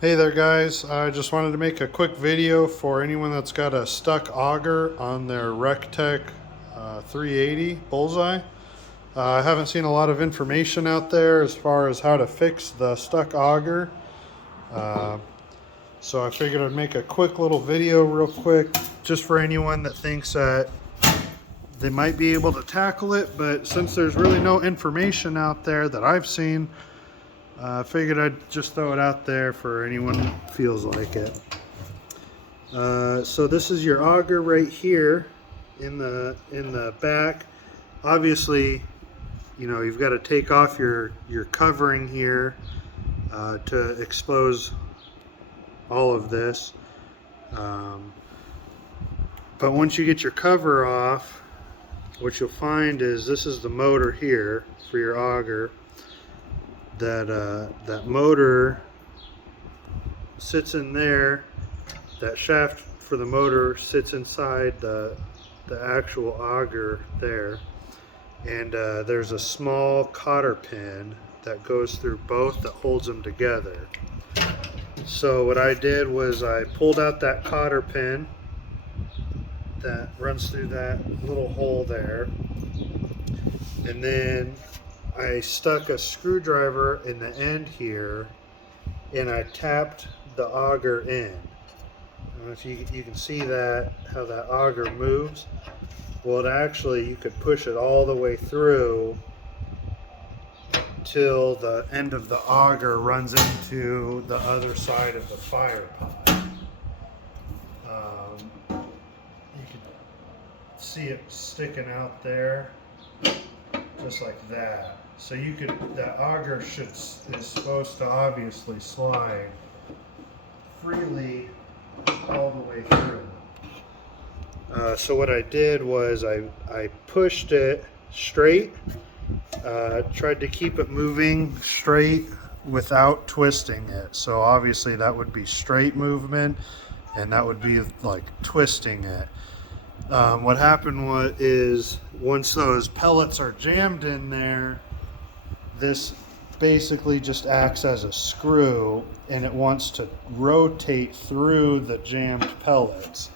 Hey there guys, I just wanted to make a quick video for anyone that's got a stuck auger on their Recteq 380 Bullseye. I haven't seen a lot of information out there as far as how to fix the stuck auger. Uh, so I figured I'd make a quick little video real quick just for anyone that thinks that they might be able to tackle it, but since there's really no information out there that I've seen, I figured I'd just throw it out there for anyone who feels like it. So this is your auger right here in the back. Obviously, you know, you've got to take off your covering here to expose all of this. But once you get your cover off, what you'll find is this is the motor here for your auger. That motor sits in there. That shaft for the motor sits inside the actual auger there, and there's a small cotter pin that goes through both that holds them together. So what I did was I pulled out that cotter pin that runs through that little hole there, and then I stuck a screwdriver in the end here and I tapped the auger in. I don't know if you can see that, how that auger moves. Well, actually you could push it all the way through till the end of the auger runs into the other side of the fire pot. You can see it sticking out there just like that. So you could, the auger is supposed to obviously slide freely all the way through. So what I did was I pushed it straight, tried to keep it moving straight without twisting it. So obviously that would be straight movement and that would be like twisting it. What happened is once those pellets are jammed in there, this basically just acts as a screw and it wants to rotate through the jammed pellets.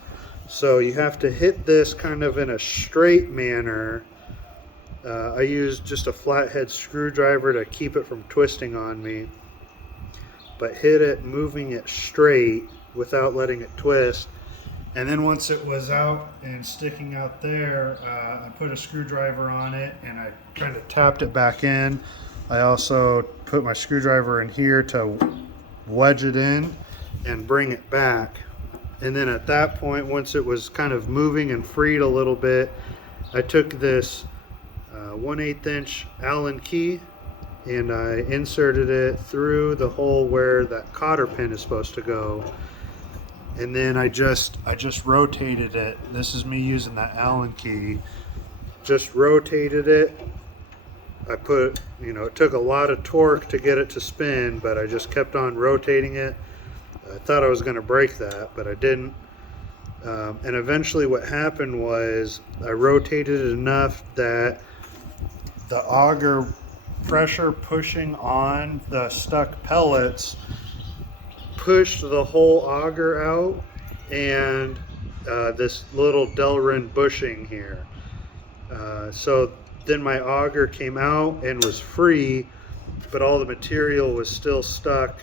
So you have to hit this kind of in a straight manner. I used just a flathead screwdriver to keep it from twisting on me, but hit it moving it straight without letting it twist. And then once it was out and sticking out there, I put a screwdriver on it and I kind of tapped it back in. I also put my screwdriver in here to wedge it in and bring it back. And then at that point, once it was kind of moving and freed a little bit, I took this 1/8 inch Allen key and I inserted it through the hole where that cotter pin is supposed to go. And then I just rotated it. This is me using that Allen key. Just rotated it. I put, you know, it took a lot of torque to get it to spin, but I just kept on rotating it. I thought I was going to break that, but I didn't. And eventually what happened was I rotated it enough that the auger pressure pushing on the stuck pellets pushed the whole auger out and this little Delrin bushing here. So then my auger came out and was free, but all the material was still stuck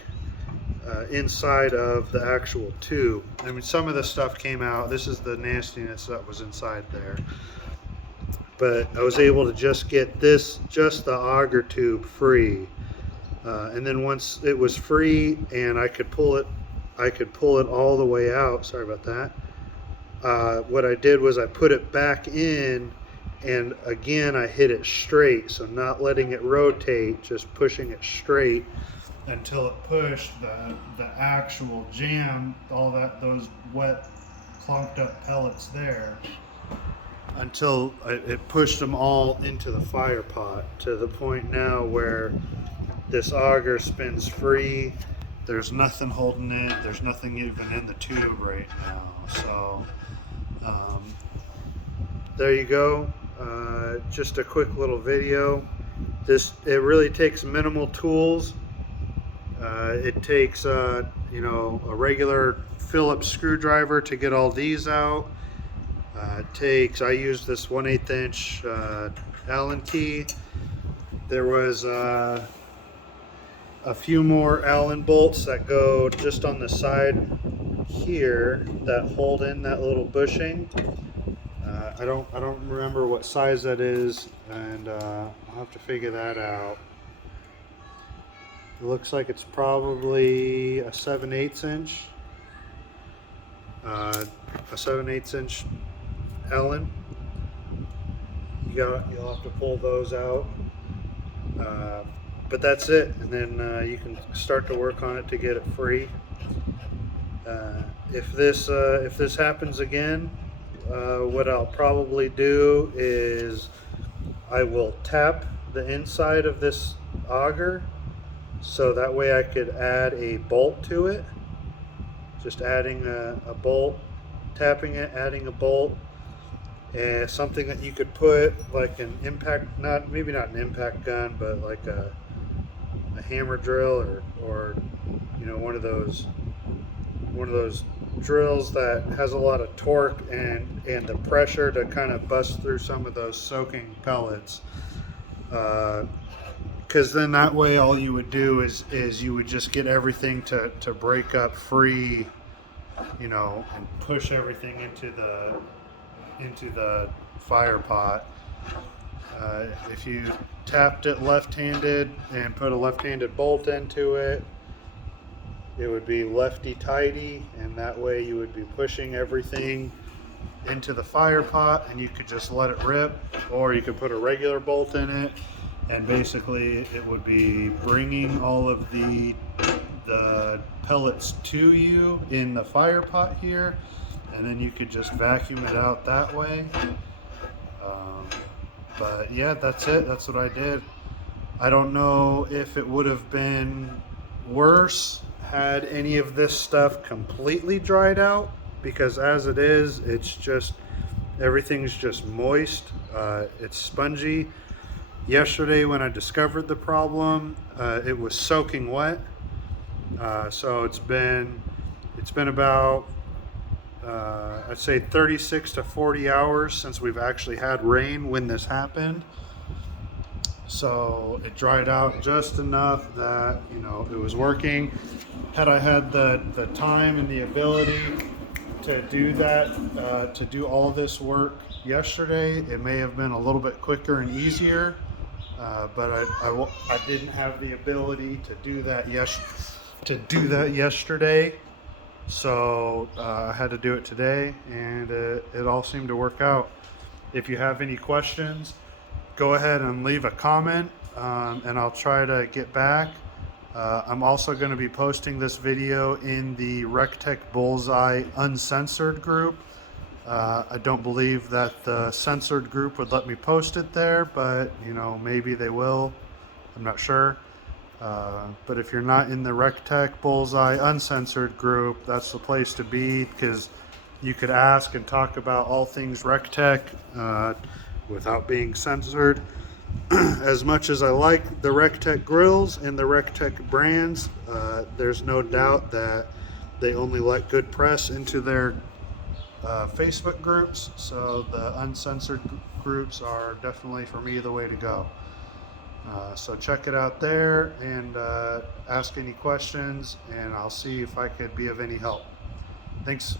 inside of the actual tube. I mean, some of the stuff came out. This is the nastiness that was inside there. But I was able to just get just the auger tube free. And then once it was free and I could pull it all the way out. Sorry about that. What I did was I put it back in, and again I hit it straight, so not letting it rotate, just pushing it straight until it pushed the actual jam, those wet clumped up pellets there, until it pushed them all into the fire pot, to the point now where this auger spins free. There's nothing holding it. There's nothing even in the tube right now. So there you go. Just a quick little video. It really takes minimal tools. It takes you know, a regular Phillips screwdriver to get all these out. I use this 1/8 inch Allen key. There was a few more Allen bolts that go just on the side here that hold in that little bushing. I don't remember what size that is, and I'll have to figure that out. It looks like it's probably a 7/8 inch, a 7/8 inch Allen. You'll have to pull those out, but that's it, and then you can start to work on it to get it free. If this happens again, what I'll probably do is I will tap the inside of this auger, so that way I could add a bolt to it. Just adding a bolt, tapping it, adding a bolt, and something that you could put like an impact, maybe not an impact gun, but like a hammer drill, or you know, one of those drills that has a lot of torque and the pressure to kind of bust through some of those soaking pellets. Because then that way all you would do is you would just get everything to break up free, you know, and push everything into the fire pot. If you tapped it left-handed and put a left-handed bolt into it, it would be lefty-tighty, and that way you would be pushing everything into the fire pot, and you could just let it rip, or you could put a regular bolt in it, and basically it would be bringing all of the pellets to you in the fire pot here, and then you could just vacuum it out that way. But yeah, that's it. That's what I did. I don't know if it would have been worse had any of this stuff completely dried out, because as it is, it's just, everything's just moist. It's spongy. Yesterday when I discovered the problem, it was soaking wet. So it's been about I'd say 36 to 40 hours since we've actually had rain when this happened. So it dried out just enough that, you know, it was working. Had I had the time and the ability to do that, to do all this work yesterday, it may have been a little bit quicker and easier. But I didn't have the ability to do that yesterday. So I had to do it today, and it all seemed to work out. If you have any questions, go ahead and leave a comment, and I'll try to get back. I'm also going to be posting this video in the Recteq Bullseye Uncensored group. I don't believe that the censored group would let me post it there, but you know, maybe they will. I'm not sure. But if you're not in the Recteq Bullseye Uncensored group, that's the place to be, because you could ask and talk about all things Recteq without being censored. As much as I like the Recteq grills and the Recteq brands, there's no doubt that they only let good press into their Facebook groups, so the uncensored groups are definitely, for me, the way to go. So check it out there, and ask any questions, and I'll see if I could be of any help. Thanks.